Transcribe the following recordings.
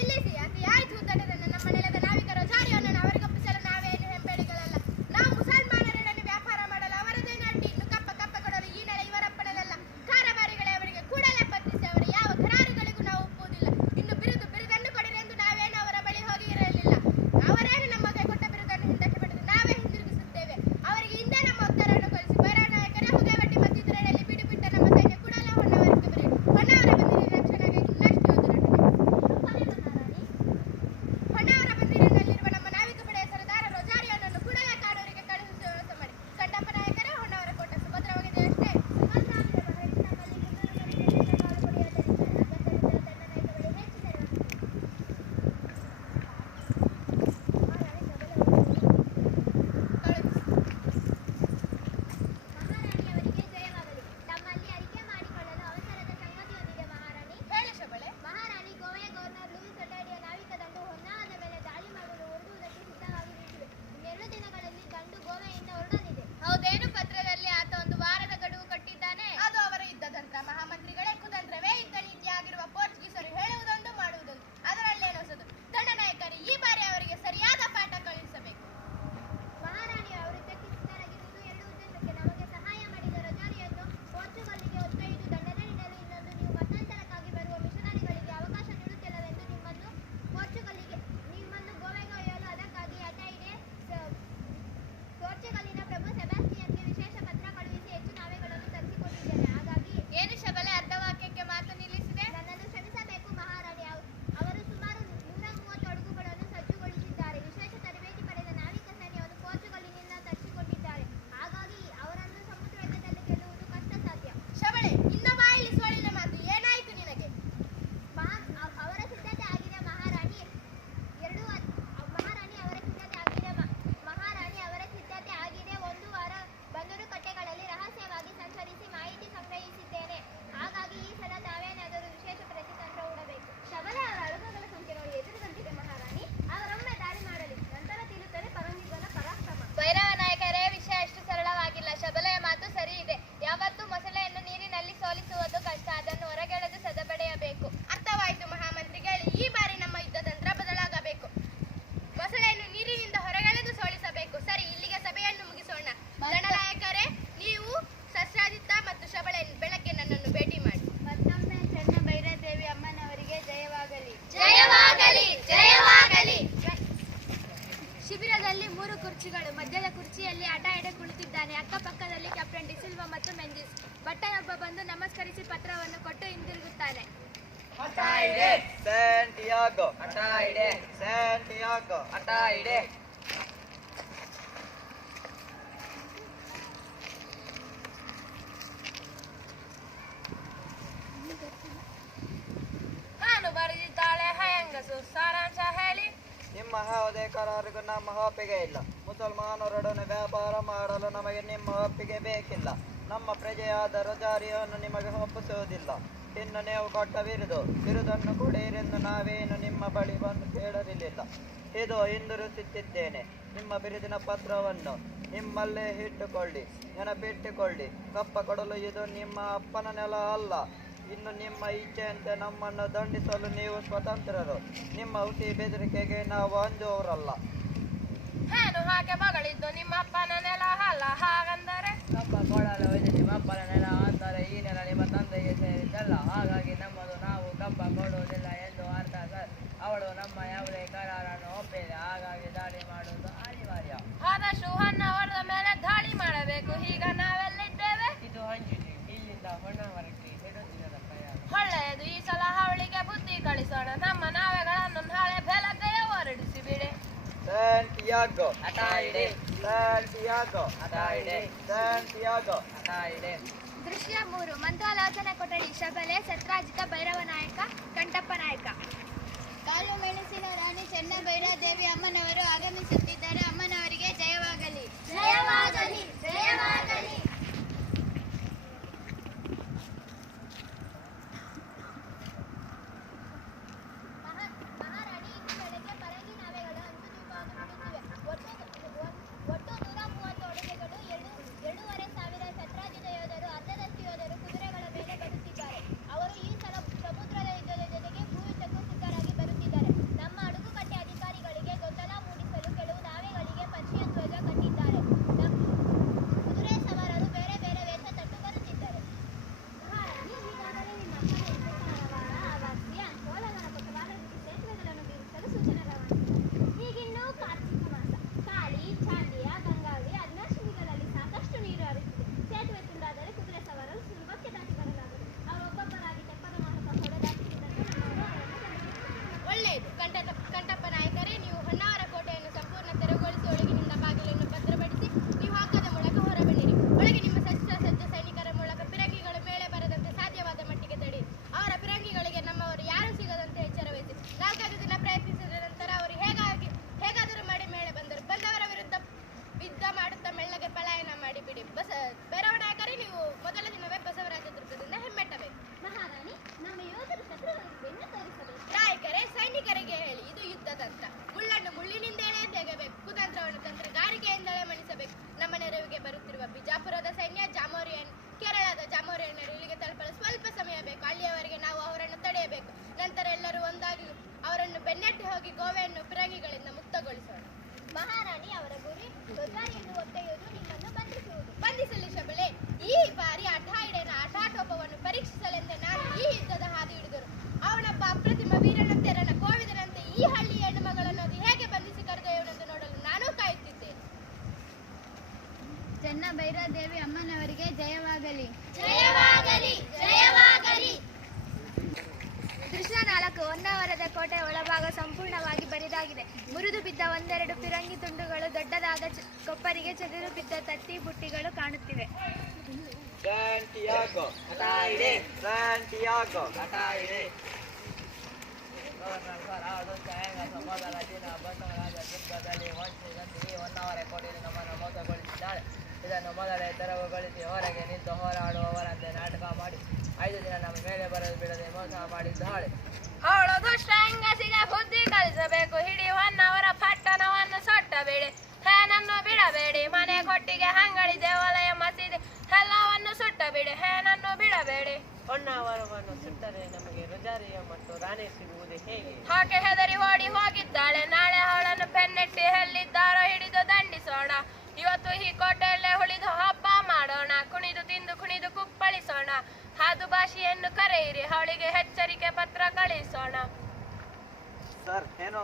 ನಿಲ್ಲಿಸಿ ಅತಿ ಆಯ್ತು? ಉದ್ದಟದ ನಮ್ಮ ನೆಲದ ನಾವಿಕರು ಅವರಿಗೊಪ್ಪಿಸಲು ಕರಾರಿಗೂ ನಮ್ಮ ಒಪ್ಪಿಗೆ ಇಲ್ಲ. ಮುಸಲ್ಮಾನರೊಡನೆ ವ್ಯಾಪಾರ ಮಾಡಲು ನಮಗೆ ನಿಮ್ಮ ಒಪ್ಪಿಗೆ ಬೇಕಿಲ್ಲ. ನಮ್ಮ ಪ್ರಜೆಯಾದ ರಜಾರಿಯನ್ನು ನಿಮಗೆ ಒಪ್ಪಿಸುವುದಿಲ್ಲ. ಇನ್ನು ನೀವು ಕೊಟ್ಟ ಬಿರುದು, ಬಿರುದನ್ನು ಕೊಡಿರೆಂದು ನಾವೇನು ನಿಮ್ಮ ಬಳಿ ಬಂದು ಕೇಳಲಿಲ್ಲ. ಇದು ಹಿಂದಿರುಸುತ್ತಿದ್ದೇನೆ ನಿಮ್ಮ ಬಿರುದಿನ ಪತ್ರವನ್ನು ನಿಮ್ಮಲ್ಲೇ ಇಟ್ಟುಕೊಳ್ಳಿ, ನೆನಪಿಟ್ಟುಕೊಳ್ಳಿ. ಕಪ್ಪ ಕೊಡಲು ಇದು ನಿಮ್ಮ ಅಪ್ಪನ ನೆಲ ಅಲ್ಲ. ಇನ್ನು ನಿಮ್ಮ ಇಚ್ಛೆಯಂತೆ ನಮ್ಮನ್ನು ದಂಡಿಸಲು ನೀವು ಸ್ವತಂತ್ರರು. ನಿಮ್ಮ ಹುಸಿ ಬೆದರಿಕೆಗೆ ನಾವು ಅಂಜುವವರಲ್ಲ. ಏನು ಹಾಗೆ ಮಗಳಿದ್ದು ನಿಮ್ಮ ಅಪ್ಪನ ನೆಲ ಅಲ್ಲ ಹಾಗಂದರೆ? ನಮ್ಮ ಕೊಡಲು ಒಯ್ದು ನಿಮ್ಮ ಅಪ್ಪನ ನೆಲ ಅಂತಾರೆ ಈ ನೆಲ ನಿಮ್ಮ ತಂದೆಗೆ ಸೇರಿದ್ದಲ್ಲ. ಹಾಗಾಗಿ ನಮ್ಮದು ನಾವು ಕಪ್ಪ ಕೊಡುವುದಿಲ್ಲ ಎಂದು ಅರ್ಥ ಸರ್. ಅವಳು ನಮ್ಮ ಯಾವುದೇ ಕರಾರನ್ನು ಒಪ್ಪಿದೆ ಹಾಗಾಗಿ ದಾಳಿ ಮಾಡುವುದು ಅನಿವಾರ್ಯ. ಆದಷ್ಟು ಹೊನ್ನವರದ ಮೇಲೆ ದಾಳಿ ಮಾಡಬೇಕು. ಈಗ ಇದು ಹಂಚಿಟಿ ಇಲ್ಲಿಂದ ಹೊನ್ನಾವರಕ್ಕೆ ಎರಡು ದಿನದ ಪ್ರಯಾಣ ಒಳ್ಳೆಯದು. ಈ ಸಲ ಅವಳಿಗೆ ಬುದ್ಧಿ ಕಳಿಸೋಣ. ನಮ್ಮ ನಾವೆಗಳನ್ನು ನಾಳೆ ಬೆಳಗ್ಗೆ ಹೊರಡಿಸಿ ಬಿಡಿ. ದೃಶ್ಯ ಮೂರು. ಮಂತ್ರಾಲೋಚನೆ ಕೊಠಡಿ. ಶಬಲೆ ಸತ್ರಾಜಿತ ಭೈರವ ನಾಯಕ ಕಂಠಪ್ಪ ನಾಯಕ. ಕಾಲು ಮೆಣಸಿನ ರಾಣಿ ಚೆನ್ನಭೈರಾದೇವಿ ಅಮ್ಮನವರು ಆಗಮಿಸುತ್ತಿದ್ದಾರೆ. ಅಮ್ಮನವರಿಗೆ ಜಯವಾಗಲಿ. ಜಯವಾಗಲಿ. ಜಯವಾಗಲಿ. ಅವರನ್ನು ಬೆನ್ನಟ್ಟಿ ಹೋಗಿ ಗೋವೆಯನ್ನು ಪಿರಂಗಿಗಳಿಂದ ಮುಕ್ತಗೊಳಿಸೋಣ. ಮಹಾರಾಣಿ ಅವರ ಗುರಿ ರೊಜಾರಿಯನ್ನು ಒತ್ತೆಯುವುದು ನಿಮ್ಮನ್ನು ಬಂಧಿಸುವುದು. ಬಂಧಿಸಲಿ ಶಬಳೆ ಈ ಬಾರಿ ಅಠಾಯಿಡೆನ ಆಟಾಟೋಪವನ್ನು ಪರೀಕ್ಷಿಸಲೆಂದೇ ನಾನು ಈ ಯುದ್ಧದ ಹಾದಿ ಹಿಡಿದರು. ಅವನೊಬ್ಬ ಅಪ್ರತಿಮ ವೀರನಂತೆ ನನ್ನ ಕೋವಿದನಂತೆ ಈ ಹಳ್ಳಿ ಹೆಣ್ಣು ಮಗಳನ್ನು ಅದು ಹೇಗೆ ಬಂಧಿಸಿ ಕರೆದೊಯ್ಯವನೆಂದು ನೋಡಲು ನಾನು ಕಾಯುತ್ತಿದ್ದೇನೆ. ಚೆನ್ನ ಭೈರಾದೇವಿ ಅಮ್ಮನವರಿಗೆ ಜಯವಾಗಲಿ. ಜಯವಾಗಲಿ ಜಯವಾಗಲಿ. ಹೊನ್ನಾವರದ ಕೋಟೆ ಒಳಭಾಗ ಸಂಪೂರ್ಣವಾಗಿ ಬರಿದಾಗಿದೆ. ಮುರಿದು ಬಿದ್ದ ಒಂದೆರಡು ಫಿರಂಗಿ ತುಂಡುಗಳು ದೊಡ್ಡದಾದ ಚ- ಕೊಪ್ಪರಿಗೆ ಚದುರು ಬಿದ್ದ ತಟ್ಟಿ ಬುಟ್ಟಿಗಳು ಕಾಣುತ್ತಿವೆ. ಇದನ್ನು ಮೊದಲೇ ತೆರವುಗೊಳಿಸಿ ಹೊರಗೆ ನಿಂತು ಹೋರಾಡುವವರಂತೆ ನಾಟಕ ಮಾಡಿ ಐದು ದಿನ ನಮ್ಮ ಮೇಲೆ ಬರಲು ಬಿಡದೆ ಮೋಸ ಮಾಡಿದ್ದಾಳೆ. ಅವಳು ದುಷ್ಟ ಹೆಂಗಸಿಗೆ ಬುದ್ಧಿ ಕಲಿಸಬೇಕು. ಹಿಡಿ ಹೊನ್ನವರ ಪಟ್ಟಣವನ್ನು ಸೊಟ್ಟಬೇಡಿ. ಹೇನನ್ನು ಬಿಡಬೇಡಿ. ಮನೆ ಕೊಟ್ಟಿಗೆ ಅಂಗಡಿ ದೇವಾಲಯ ಮಸೀದಿ ಎಲ್ಲವನ್ನು ಸುಟ್ಟಬೇಡಿ. ಹೇನನ್ನು ಬಿಡಬೇಡಿ. ಹೊನ್ನಾವರವನ್ನು ಸುಟ್ಟರೆ ನಮಗೆ ರುಜಾರಿಯ ಮತ್ತು ರಾಣಿ ಸಿಗುವುದು ಹೇಗೆ? ಆಕೆ ಹೆದರಿ ಓಡಿ ಹೋಗಿದ್ದಾಳೆ. ನಾಳೆ ಅವಳನ್ನು ಪೆನ್ನೆಟ್ಟಿ ಎಲ್ಲಿದ್ದಾರೋ ಹಿಡಿದು ದಂಡಿಸೋಣ. ಇವತ್ತು ಈ ಕೋಟೆಯಲ್ಲೇ ಉಳಿದು ಹಬ್ಬ ಮಾಡೋಣ. ಕುಣಿದು ತಿಂದು ಕುಣಿದು ಕುಪ್ಪಳಿಸೋಣ. ಹಾದು ಭಾಷೆಯನ್ನು ಕರೆಯಿರಿ. ಅವಳಿಗೆ ಎಚ್ಚರಿಕೆ ಪತ್ರ ಕಳಿಸೋಣ. ಸರ್ ಏನು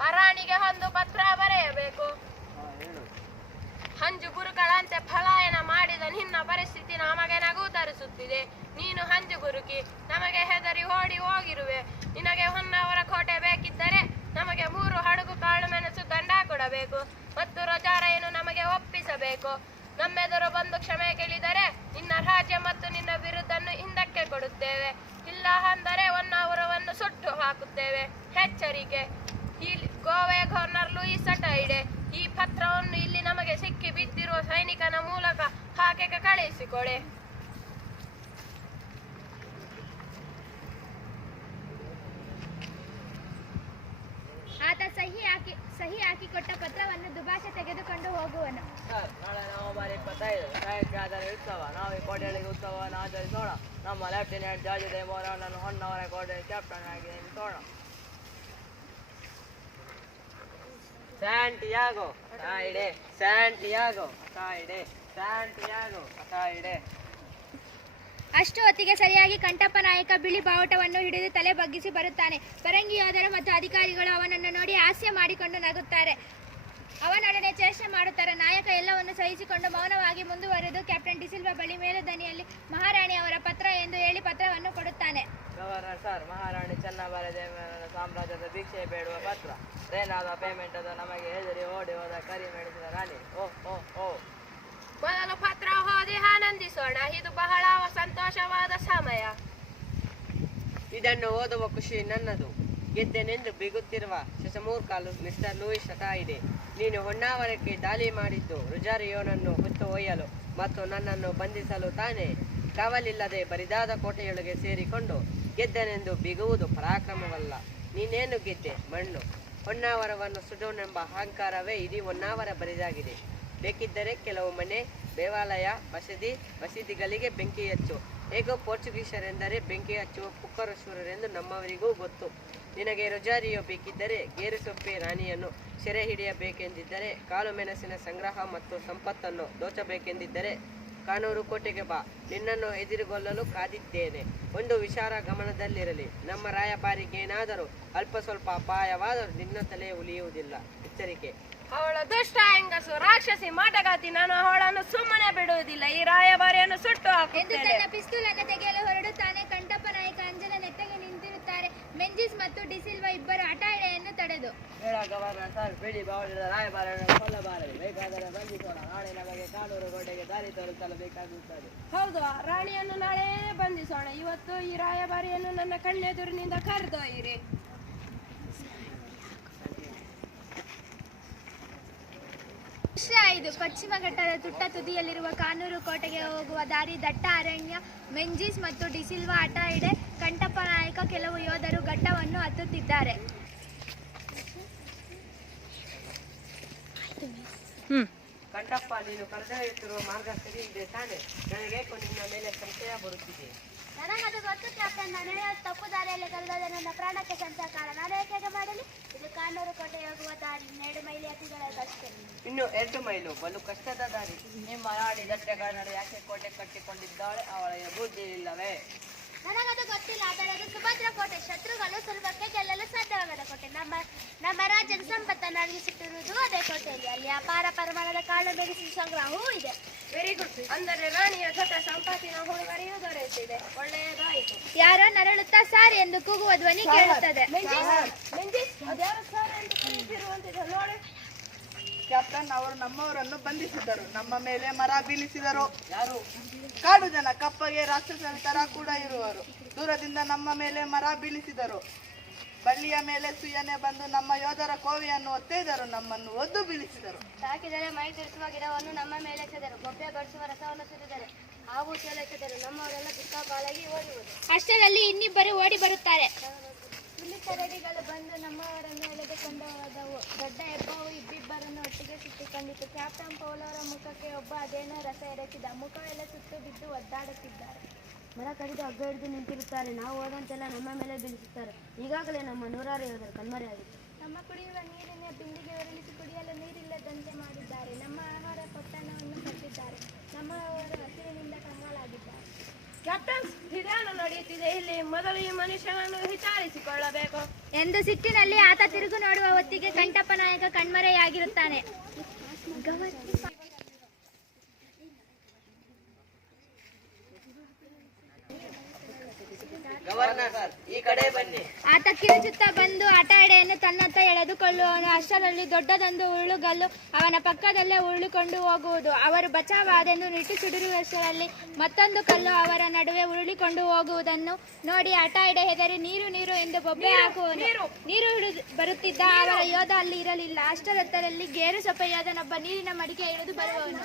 ಹರಾಣಿಗೆ ಒಂದು ಪತ್ರ ಬರೆಯಬೇಕು. ಹಂಜು ಗುರುಗಳಂತೆ ಪಲಾಯನ ಮಾಡಿದ ನಿನ್ನ ಪರಿಸ್ಥಿತಿ ನಮಗೆ ನಗು ತರಿಸುತ್ತಿದೆ. ನೀನು ಹಂಜು ಗುರುಕಿ ನಮಗೆ ಹೆದರಿ ಓಡಿ ಹೋಗಿರುವೆ. ನಿನಗೆ ಹೊನ್ನವರ ಕೋಟೆ ಬೇಕಿದ್ದರೆ ನಮಗೆ ಮೂರು ಹಡಗು ಕಾಳು ಮೆಣಸು ದಂಡ ಕೊಡಬೇಕು. ಮತ್ತು ರಜಾರೆಯನ್ನು ನಮಗೆ ಒಪ್ಪಿಸಬೇಕು. ನಮ್ಮೆದುರು ಬಂದು ಕ್ಷಮೆ ಕೇಳಿದರೆ ನಿನ್ನ ರಾಜ್ಯ ಮತ್ತು ನಿನ್ನ ಬಿರುದನ್ನು ಹಿಂದಕ್ಕೆ ಕೊಡುತ್ತೇವೆ. ಇಲ್ಲ ಅಂದರೆ ಹೊನ್ನಾವರವನ್ನು ಸುಟ್ಟು ಹಾಕುತ್ತೇವೆ. ಎಚ್ಚರಿಕೆ. ಈ ಗೋವೆ ಗವರ್ನರ್ ಲೂಯಿಸ್ ಸಟೈಡೆ ಈ ಪತ್ರವನ್ನು ಇಲ್ಲಿ ನಮಗೆ ಸಿಕ್ಕಿ ಬಿದ್ದಿರುವ ಸೈನಿಕನ ಮೂಲಕ ಹಾಗೆ ಕಳುಹಿಸಿಕೊಡೆ ಆತ ಸಹಿ ಹಾಕಿ, ಸಹಿ ಹಾಕಿಕೊಟ್ಟ ಪತ್ರವನ್ನು ದುಭಾಷೆ ತೆಗೆದುಕೊಂಡು ಹೋಗುವನು. ಸರ್ ನಾಳೆ ನವೆಂಬರ್ ಇಪ್ಪತ್ತೈದು. ಸಾಹಿತ್ಯ ಆಧಾರ ಉತ್ಸವ. ನಾವು ಕೋಟೆಗಳಿಗೆ ಉತ್ಸವವನ್ನು ಆಚರಿಸೋಣ. ನಮ್ಮ ಲೆಫ್ಟಿನೆಂಟ್ ಜಾರ್ಜ್ ದೇವರನ್ನು ಹೊನ್ನವರ ಕೋಟೆ ಕ್ಯಾಪ್ಟನ್ ಆಗಿ ನೇಮಿಸೋಣ. ಸ್ಯಾಂಟಿಯಾಗೋ ಅಕಾಯಿಡೆ ಸ್ಯಾಂಟಿಯಾಗೋ ಅಕಾಯಿಡೆ ಸ್ಯಾಂಟಿಯಾಗೋ ಅಕಾಯಿಡೆ ಅಷ್ಟು ಹೊತ್ತಿಗೆ ಸರಿಯಾಗಿ ಕಂಠಪ್ಪ ನಾಯಕ ಬಿಳಿ ಬಾವುಟವನ್ನು ಹಿಡಿದು ತಲೆ ಬಗ್ಗಿಸಿ ಬರುತ್ತಾನೆ. ಪರಂಗಿ ಯೋಧರು ಮತ್ತು ಅಧಿಕಾರಿಗಳು ಅವನನ್ನು ನೋಡಿ ಹಾಸ್ಯ ಮಾಡಿಕೊಂಡು ನಗುತ್ತಾರೆ. ಅವನೊಡನೆ ಚೇಷ್ಟೆ ಮಾಡುತ್ತಾರೆ. ನಾಯಕ ಎಲ್ಲವನ್ನು ಸಹಿಸಿಕೊಂಡು ಮೌನವಾಗಿ ಮುಂದುವರೆದು ಕ್ಯಾಪ್ಟನ್ ಡಿಸಿಲ್ವಾ ಬಳಿ ಮೇಲೆ ದನಿಯಲ್ಲಿ ಮಹಾರಾಣಿ ಅವರ ಪತ್ರ ಎಂದು ಹೇಳಿ ಪತ್ರವನ್ನು ಕೊಡುತ್ತಾನೆ. ಗವರ್ನರ್ ಸರ್ ಮಹಾರಾಣಿ ಚೆನ್ನಬಾರದೇವರ ಸಾಮ್ರಾಜ್ಯದ ಭಿಕ್ಷೆ ಬೇಡುವ ಪತ್ರ. ರೇನಾದ ಪೇಮೆಂಟ್ ಅದು ನಮಗೆ ಹೆದರಿ ಓಡಿ ಹೋದ ಕರಿ ಮೆಡಿಸಿದ ರಾಣಿ. ಓ ಓ ಓ. ಮೊದಲು ಪತ್ರ ಓದಿ ಆನಂದಿಸೋಣ. ಇದು ಬಹಳ ಸಂತೋಷವಾದ ಸಮಯ. ಇದನ್ನು ಓದುವ ಖುಷಿ ನನ್ನದು. ಗೆದ್ದೆನೆಂದು ಬಿಗುತ್ತಿರುವ ಶಶಮೂರ್ಕಾಲು ಮಿಸ್ಟರ್ ಲೂಯಿಸ್ ಇದೆ. ನೀನು ಹೊನ್ನಾವರಕ್ಕೆ ದಾಳಿ ಮಾಡಿದ್ದು ರುಜಾರಿಯೋನನ್ನು ಹೊತ್ತು ಒಯ್ಯಲು ಮತ್ತು ನನ್ನನ್ನು ಬಂಧಿಸಲು ತಾನೇ ಕವಲಿಲ್ಲದೆ ಬರಿದಾದ ಕೋಟೆಯೊಳಗೆ ಸೇರಿಕೊಂಡು ಗೆದ್ದನೆಂದು ಬಿಗುವುದು ಪರಾಕ್ರಮವಲ್ಲ. ನೀನೇನು ಗೆದ್ದೆ? ಮಣ್ಣು. ಹೊನ್ನಾವರವನ್ನು ಸುಡೋನೆಂಬ ಅಹಂಕಾರವೇ ಇಡೀ ಹೊನ್ನಾವರ ಬರಿದಾಗಿದೆ. ಬೇಕಿದ್ದರೆ ಕೆಲವು ಮನೆ ದೇವಾಲಯ ಬಸದಿ ಮಸೀದಿಗಳಿಗೆ ಬೆಂಕಿ ಹಚ್ಚು. ಹೇಗೋ ಪೋರ್ಚುಗೀಸರೆಂದರೆ ಬೆಂಕಿ ಹಚ್ಚುವ ಪುಕ್ಕರಶೂರರೆಂದು ನಮ್ಮವರಿಗೂ ಗೊತ್ತು. ನಿನಗೆ ರೊಜಾರಿಯೋ ಬೇಕಿದ್ದರೆ ಗೇರು ಸೊಪ್ಪೆ ರಾಣಿಯನ್ನು ಸೆರೆ ಹಿಡಿಯಬೇಕೆಂದಿದ್ದರೆ ಕಾಳು ಮೆಣಸಿನ ಸಂಗ್ರಹ ಮತ್ತು ಸಂಪತ್ತನ್ನು ದೋಚಬೇಕೆಂದಿದ್ದರೆ ಕಾನೂರು ಕೋಟೆಗೆ ಬಾ. ನಿನ್ನನ್ನು ಎದುರುಗೊಳ್ಳಲು ಕಾದಿದ್ದೇನೆ. ಒಂದು ವಿಚಾರ ಗಮನದಲ್ಲಿರಲಿ. ನಮ್ಮ ರಾಯಭಾರಿಗೇನಾದರೂ ಅಲ್ಪ ಸ್ವಲ್ಪ ಅಪಾಯವಾದರೂ ನಿನ್ನ ತಲೆ ಉಳಿಯುವುದಿಲ್ಲ. ಎಚ್ಚರಿಕೆ. ಅವಳ ದುಷ್ಟ ಹೆಂಗಸು ರಾಕ್ಷಸಿ ಮಾಟಗಾತಿ ನಾನು ಅವಳನ್ನು ಸುಮ್ಮನೆ ಬಿಡುವುದಿಲ್ಲ. ಈ ರಾಯಭಾರಿಯನ್ನು ಸುಟ್ಟು ಎಂದು ತನ್ನ ತೆಗೆಯಲು ಹೊರಡುತ್ತಾನೆ. ಕಂಠಪ್ಪ ನಾಯಕ ಅಂಜನ ನೆಟ್ಟಗೆ ನಿಂತಿರುತ್ತಾರೆ. ಮೆಂಜಿಸ್ ಮತ್ತು ಡಿಸಿಲ್ವ ಇಬ್ಬರು ಅಟಾಳೆಯನ್ನು ತಡೆದು. ಸರ್ ಬಿಡಿ ಕೊಲ್ಲಬಾರದು. ಬೇಕಾದರೆ ಬಂಧಿಸೋಣ ನಾಳೆ ನಮಗೆ ಕಾನೂರು ಕೋಟೆಗೆ ದಾರಿ ತೋರಿಸಲು ಬೇಕಾಗುತ್ತದೆ. ಹೌದು ಆ ರಾಣಿಯನ್ನು ನಾಳೆ ಬಂಧಿಸೋಣ. ಇವತ್ತು ಈ ರಾಯಭಾರಿಯನ್ನು ನನ್ನ ಕಣ್ಣೆದುರಿನಿಂದ ಕರೆದೊಯ್ಯಿರಿ. ದೃಶ್ಯ ಇದು ಪಶ್ಚಿಮ ಘಟ್ಟದ ತುಟ್ಟ ತುದಿಯಲ್ಲಿರುವ ಕಾನೂರು ಕೋಟೆಗೆ ಹೋಗುವ ದಾರಿ ದಟ್ಟ ಅರಣ್ಯ ಮೆಂಜಿಸ್ ಮತ್ತು ಡಿಸಿಲ್ವಾ ಆಟ ಇಡೆ ಕಂಠಪ್ಪ ನಾಯಕ ಕೆಲವು ಯೋಧರು ಘಟ್ಟವನ್ನು ಹತ್ತುತ್ತಿದ್ದಾರೆ. ಕಂಠಪ್ಪ ನೀನು ಕರೆದೊಯ್ಯುತ್ತಿರುವ ಮಾರ್ಗ ಸರಿ ಇದೆ ತಾನೆ. ನನಗೆ ನಿನ್ನ ಮೇಲೆ ಸಂಶಯ ಬರುತ್ತಿದೆ. ನನಗದು ಗೊತ್ತು ಕ್ಯಾಪ್ಟನ್ ನಾನು ತಪ್ಪು ದಾರಿಯಲ್ಲಿ ಕರೆದಾದ ನನ್ನ ಪ್ರಾಣಕ್ಕೆ ಸಂಚಕಾರ ನಾನು ಹೇಗೆ ಮಾಡಲಿ? ಇದು ಕಾನೂರು ಕೋಟೆ ಹೋಗುವ ದಾರಿ. ಎರಡು ಮೈಲಿ ಅತಿಗಳಷ್ಟೇ ಇನ್ನು ಎರಡು ಮೈಲು ಬಲು ಕಷ್ಟದ ದಾರಿ. ನಿಮ್ಮ ರಾಣಿ ದಟ್ಟಗಾರರು ಯಾಕೆ ಕೋಟೆ ಕಟ್ಟಿಕೊಂಡಿದ್ದಾಳೆ? ಅವಳ ಬುದ್ಧಿ ಇಲ್ಲವೇ ನನಗದು ಗೊತ್ತಿಲ್ಲ ಆದರೆ ಅದು ಸುಭದ್ರ ಕೋಟೆ. ಶತ್ರುಗಳು ಸುಲಭಕ್ಕೆ ಗೆಲ್ಲಲು ಸಾಧ್ಯವಾಗದ ಕೋಟೆ. ನಮ್ಮ ನಮ್ಮ ರಾಜನ ಸಂಪತ್ತನ್ನು ಅಡಗಿಸಿಟ್ಟಿರುವುದು ಅದೇ ಕೋಟೆಯಲ್ಲಿ ಅಲ್ಲಿ ಅಪಾರ ಪರಿಮಾಣದ ಕಾಳು ಬೆಳೆಸಿದ ಸಂಗ್ರಹವೂ ಇದೆ. ವೆರಿ ಗುಡ್ ಅಂದರೆ ರಾಣಿಯ ಜೊತೆ ಸಂಪತ್ತಿನ ಹುಡುಗರಿಯೂ ದೊರೆಯುತ್ತಿದೆ. ಒಳ್ಳೆಯದಾಯಿತು. ಯಾರೋ ನರಳುತ್ತಾ ಸಾರಿ ಎಂದು ಕೂಗುವ ಧ್ವನಿ ಕೇಳುತ್ತದೆ. ನೋಡಿ. ಕ್ಯಾಪ್ಟನ್ ಅವರು ನಮ್ಮವರನ್ನು ಬಂಧಿಸಿದರು ನಮ್ಮ ಮೇಲೆ ಮರ ಬೀಳಿಸಿದರು. ಯಾರು ಕಾಡು ಜನ ಕಪ್ಪಗೆ ರಾಕ್ಷಸರ ತರ ಕೂಡ ಇರುವರು. ದೂರದಿಂದ ನಮ್ಮ ಮೇಲೆ ಮರ ಬೀಳಿಸಿದರು. ಬಳ್ಳಿಯ ಮೇಲೆ ಸುಯನೆ ಬಂದು ನಮ್ಮ ಯೋಧರ ಕೋವಿಯನ್ನು ಒತ್ತೆಯಿದರು ನಮ್ಮನ್ನು ಒದ್ದು ಬೀಳಿಸಿದರು. ಸಾಕಿದರೆ ಮೈ ತಿರುಸುವ ಗಿಡವನ್ನು ನಮ್ಮ ಮೇಲೆ ಎಸೆದರು. ಗೊಬ್ಬೆ ಬಡಿಸುವ ರಸವನ್ನು ಸುರಿದರೆ. ಹಾವು ಎಸೆದರು ನಮ್ಮವರೆಲ್ಲ ಚಿಕ್ಕ ಬಾಳಗಿ ಓಡುವುದು ಅಷ್ಟರಲ್ಲಿ ಇನ್ನಿಬ್ಬರು ಓಡಿ ಬರುತ್ತಾರೆ. ಪುಲಿಸರಡಿಗಳು ಬಂದು ನಮ್ಮವರನ್ನು ಎಳೆದುಕೊಂಡು ಹೋದವು ದೊಡ್ಡ ಹೆಬ್ಬಾವು ಇಬ್ಬಿಬ್ಬರನ್ನು ಒಟ್ಟಿಗೆ ಸುತ್ತಿಕೊಂಡಿತು ಕ್ಯಾಪ್ಟನ್ ಪೌಲವರ ಮುಖಕ್ಕೆ ಒಬ್ಬ ಅದೇನೋ ರಸ ಎರಚಿದ. ಮುಖವೆಲ್ಲ ಸುತ್ತು ಬಿದ್ದು ಒದ್ದಾಡುತ್ತಿದ್ದಾರೆ. ಮರ ಕಡಿದು ಹಗ್ಗ ಹಿಡಿದು ನಿಂತಿರುತ್ತಾರೆ. ನಾವು ಹೋದಂತೆಲ್ಲ ನಮ್ಮ ಮೇಲೆ ಬೀಳಿಸುತ್ತಾರೆ. ಈಗಾಗಲೇ ನಮ್ಮ ನೂರಾರು ಯೋಧರು ಕಣ್ಮರೆಯಾಗಿತ್ತು ನಮ್ಮ ಕುಡಿಯುವ ನೀರಿನ ಬಿಂದಿಗೆ ಒರಳಿಸಿ ಕುಡಿಯಲು ನೀರಿಲ್ಲದಂತೆ ಮಾಡಿದ್ದಾರೆ. ನಮ್ಮ ಆಹಾರ ಪೊಟ್ಟಣವನ್ನು ಕಟ್ಟಿದ್ದಾರೆ. ನಮ್ಮವರು ಹಸಿರಿನಿಂದ ಕಂಗಾಲಾಗಿದ್ದಾರೆ. ಕ್ಯಾಪ್ಟನ್ ವಿಧಾನ ನಡೆಯುತ್ತಿದೆ. ಇಲ್ಲಿ ಮೊದಲು ಈ ಮನುಷ್ಯನನ್ನು ವಿಚಾರಿಸಿಕೊಳ್ಳಬೇಕು. ಎಂದು ಸಿಟ್ಟಿನಲ್ಲಿ ಆತ ತಿರುಗು ನೋಡುವ ಹೊತ್ತಿಗೆ ಕಂಠಪ್ಪ ನಾಯಕ ಕಣ್ಮರೆಯಾಗಿರುತ್ತಾನೆ ಕಡೆ ಬನ್ನಿ ಆತ ಕಿರುಚುತ್ತಾ ಬಂದು ಅಟಾಡೆಯನ್ನು ತನ್ನತ್ತ ಎಳೆದುಕೊಳ್ಳುವನು ಅಷ್ಟರಲ್ಲಿ ದೊಡ್ಡದೊಂದು ಉರುಳುಗಲ್ಲು ಅವನ ಪಕ್ಕದಲ್ಲೇ ಉರುಳಿಕೊಂಡು ಹೋಗುವುದು. ಅವರು ಬಚಾವಾದೆಂದು ನಿಟ್ಟುಸಿಡಿರುವಷ್ಟರಲ್ಲಿ ಮತ್ತೊಂದು ಕಲ್ಲು ಅವರ ನಡುವೆ ಉರುಳಿಕೊಂಡು ಹೋಗುವುದನ್ನು ನೋಡಿ ಅಟಾಡೆ ಹೆದರಿ ನೀರು ನೀರು ಎಂದು ಬೊಬ್ಬೆ ಹಾಕುವನು. ನೀರು. ಹಿಡಿದು ಬರುತ್ತಿದ್ದ ಅವರ ಯೋಧ ಅಲ್ಲಿ ಇರಲಿಲ್ಲ. ಅಷ್ಟರತ್ತರಲ್ಲಿ ಗೇರು ಸೊಪ್ಪೆಯಾದನೊಬ್ಬ ನೀರಿನ ಮಡಿಕೆ ಇಳಿದು ಬರುವವನು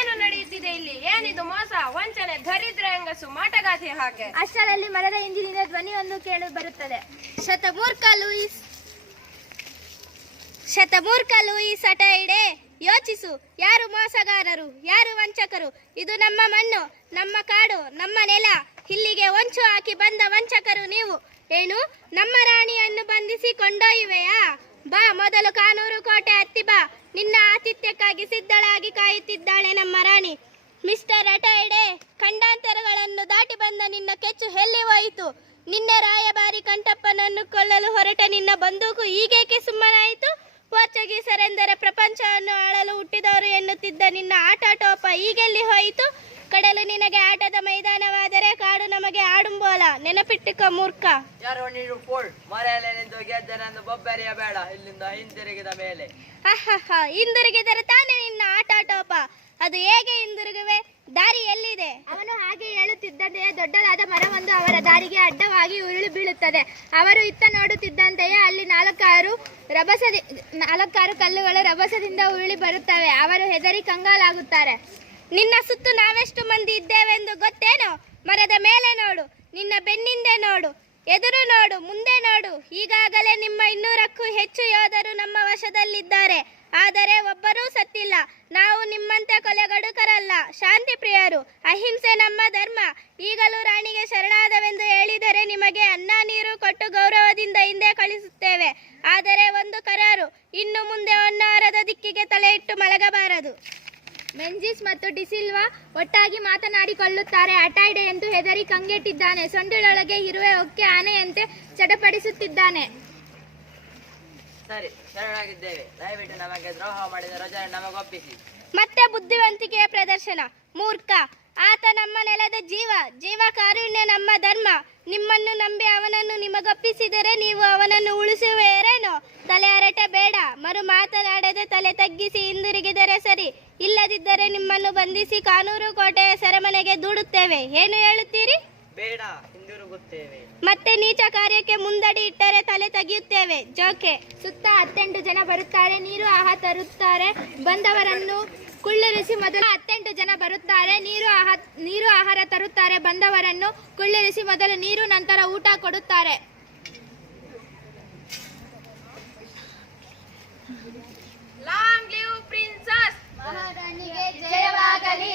ಏನು ನಡೆಯುತ್ತಿದೆ ಇಲ್ಲಿ? ಏನಿದು ಮೋಸ? ವಂಚನೆ, ದರಿದ್ರ ಹೆಂಗಸು, ಮಾಟಗಾತಿ ಹಾಗೆ. ಅಷ್ಟರಲ್ಲಿ ಮರದ ಹಿಂದಿನಿಂದ ಧ್ವನಿಯೊಂದು ಕೇಳಿ ಬರುತ್ತದೆ. ಶತಮೂರ್ಖ ಲೂಯಿಸ್ ಶತಮೂರ್ಖ ಲೂಯಿಸ್ ಅಟೈಡೆ ಯೋಚಿಸು, ಯಾರು ಮೋಸಗಾರರು, ಯಾರು ವಂಚಕರು? ಇದು ನಮ್ಮ ಮಣ್ಣು, ನಮ್ಮ ಕಾಡು, ನಮ್ಮ ನೆಲ. ಇಲ್ಲಿಗೆ ಹೊಂಚು ಹಾಕಿ ಬಂದ ವಂಚಕರು ನೀವು. ಏನು? ನಮ್ಮ ರಾಣಿಯನ್ನು ಬಂಧಿಸಿ ಕೊಂಡೊಯ್ಯುವೆಯಾ? ಬಾ, ಮೊದಲು ಕಾನೂರು ಕೋಟೆ ಹತ್ತಿ ಬಾ. ನಿನ್ನ ಆತಿಥ್ಯಕ್ಕಾಗಿ ಸಿದ್ಧಳಾಗಿ ಕಾಯುತ್ತಿದ್ದಾಳೆ ನಮ್ಮ ರಾಣಿ. ಮಿಸ್ಟರ್ ಅಟೈಡೆ, ಖಂಡಾಂತರಗಳನ್ನು ದಾಟಿ ಬಂದ ನಿನ್ನ ಕೆಚ್ಚು ಎಲ್ಲಿ ಹೋಯಿತು? ನಿನ್ನೆ ರಾಯಭಾರಿ ಕಂಠಪ್ಪನನ್ನು ಕೊಲ್ಲಲು ಹೊರಟ ನಿನ್ನ ಬಂದೂಕು ಈಗೇಕೆ ಸುಮ್ಮನಾಯಿತು? ಪೋರ್ಚುಗೀಸರೆಂದರೆ ಪ್ರಪಂಚವನ್ನು ಆಳಲು ಹುಟ್ಟಿದವರು ಎನ್ನುತ್ತಿದ್ದ ನಿನ್ನ ಆಟಾಟೋಪ ಈಗೆಲ್ಲಿ ಹೋಯಿತು? ಕಡಲು ನಿನಗೆ ಆಟದ ಮೈದಾನವಾದರೆ ಕಾಡು ನಮಗೆ ಆಡುಂಬೋಲ. ನೆನಪಿಟ್ಟುಕ ಮೂರ್ಖ. ಯಾರೋ ನೀನು ಫೋಳ್ ಮರೆಯಲ್ಲೇ ನಿಂತು ಗೆದ್ದನೆಂದು ಬೊಬ್ಬೆರಿಯಬೇಡ ಇಲ್ಲಿಂದ ಹಿಂತಿರುಗಿದ ಮೇಲೆ. ಅಹಹ ಹಿಂದಿರುಗಿದರೆ ತಾನೇ ನಿನ್ನ ಆಟಾಟೋಪ. ಅದು ಹೇಗೆ ಹಿಂದಿರುಗುವೆ? ದಾರಿ ಎಲ್ಲಿದೆ? ಅವನು ಹಾಗೆ ಹೇಳುತ್ತಿದ್ದಂತೆಯೇ ದೊಡ್ಡದಾದ ಮರವೊಂದು ಅವರ ದಾರಿಗೆ ಅಡ್ಡವಾಗಿ ಉರುಳಿ ಬೀಳುತ್ತದೆ. ಅವರು ಇತ್ತ ನೋಡುತ್ತಿದ್ದಂತೆಯೇ ಅಲ್ಲಿ ನಾಲ್ಕಾರು ರಭಸದಿ ನಾಲ್ಕಾರು ಕಲ್ಲುಗಳು ರಭಸದಿಂದ ಉರುಳಿ ಬರುತ್ತವೆ. ಅವರು ಹೆದರಿ ಕಂಗಾಲಾಗುತ್ತಾರೆ. ನಿನ್ನ ಸುತ್ತು ನಾವೆಷ್ಟು ಮಂದಿ ಇದ್ದೇವೆಂದು ಗೊತ್ತೇನೋ? ಮರದ ಮೇಲೆ ನೋಡು, ನಿನ್ನ ಬೆನ್ನಿಂದೆ ನೋಡು, ಎದುರು ನೋಡು, ಮುಂದೆ ನೋಡು. ಈಗಾಗಲೇ ನಿಮ್ಮ ಇನ್ನೂರಕ್ಕೂ ಹೆಚ್ಚು ಯೋಧರು ನಮ್ಮ ವಶದಲ್ಲಿದ್ದಾರೆ. ಆದರೆ ಒಬ್ಬರೂ ಸತ್ತಿಲ್ಲ. ನಾವು ನಿಮ್ಮಂತೆ ಕೊಲೆಗಡುಕರಲ್ಲ. ಶಾಂತಿ ಪ್ರಿಯರು, ಅಹಿಂಸೆ ನಮ್ಮ ಧರ್ಮ. ಈಗಲೂ ರಾಣಿಗೆ ಶರಣಾದವೆಂದು ಹೇಳಿದರೆ ನಿಮಗೆ ಅನ್ನ, ನೀರು ಕೊಟ್ಟು ಗೌರವದಿಂದ ಹಿಂದೆ ಕಳಿಸುತ್ತೇವೆ. ಆದರೆ ಒಂದು ಕರಾರು, ಇನ್ನು ಮುಂದೆ ಹೊನ್ನಾರದ ದಿಕ್ಕಿಗೆ ತಲೆ ಇಟ್ಟು ಮಲಗಬಾರದು. ಮೆಂಜಿಸ್ ಮತ್ತು ಡಿಸಿಲ್ವಾ ಒಟ್ಟಾಗಿ ಮಾತನಾಡಿಕೊಳ್ಳುತ್ತಾರೆ. ಅಟೈಡೆ ಎಂದು ಹೆದರಿ ಕಂಗೆಟ್ಟಿದ್ದಾನೆ. ಸೊಂಡಿಲೊಳಗೆ ಇರುವೆ ಒಕ್ಕೆ ಆನೆಯಂತೆ ಚಡಪಡಿಸುತ್ತಿದ್ದಾನೆ. ಸರಿ ಶರಣಾಗಿದ್ದೇವೆ. ದಯವಿಟ್ಟು ನಮಗೆ ದ್ರೋಹ ಮಾಡಿದ ರಜಾ ನಮಗೊಪ್ಪಿಸಿ ಮತ್ತೆ ಬುದ್ಧಿವಂತಿಕೆಯ ಪ್ರದರ್ಶನ. ಮೂರ್ಖ ಆತ ನಮ್ಮ ನೆಲದ ಜೀವ. ಜೀವ ಕಾರುಣ್ಯ ನಮ್ಮ ಧರ್ಮ. ನಿಮ್ಮನ್ನು ನಂಬಿ ಅವನನ್ನು ನಿಮಗೊಪ್ಪಿಸಿದರೆ ನೀವು ಅವನನ್ನು ಉಳಿಸುವೇರೇನೋ? ತಲೆ ಅರಟೆ ಬೇಡ ಮರು ಮಾತನಾಡದೆ ತಲೆ ತಗ್ಗಿಸಿ ಹಿಂದಿರುಗಿದರೆ ಸರಿ. ಇಲ್ಲದಿದ್ದರೆ ನಿಮ್ಮನ್ನು ಬಂಧಿಸಿ ಕಾನೂರು ಕೋಟೆಯ ಸೆರೆಮನೆಗೆ ದೂಡುತ್ತೇವೆ. ಏನು ಹೇಳುತ್ತೀರಿ? ಬೇಡ ಹಿಂದಿರುಗುತ್ತೇವೆ. ಮತ್ತೆ ನೀಚ ಕಾರ್ಯಕ್ಕೆ ಮುಂದಡಿ ಇಟ್ಟರೆ ತಲೆ ತೆಗೆಯುತ್ತೇವೆ. ಜೋಕೆ. ಸುತ್ತ ಹತ್ತೆಂಟು ಜನ ಬರುತ್ತಾರೆ ನೀರು ಆಹ ತರುತ್ತಾರೆ. ಬಂದವರನ್ನು ಕುಳ್ಳಿರಿಸಿ ಮೊದಲು ಹತ್ತೆಂಟು ಜನ ಬರುತ್ತಾರೆ ನೀರು ಆಹ ನೀರು ಆಹಾರ ತರುತ್ತಾರೆ. ಬಂದವರನ್ನು ಕುಳ್ಳಿರಿಸಿ ಮೊದಲು ನೀರು ನಂತರ ಊಟ ಕೊಡುತ್ತಾರೆ. ಲಾಂಗ್! ಮಹದನಿಗೆ ಜಯವಾಗಲಿ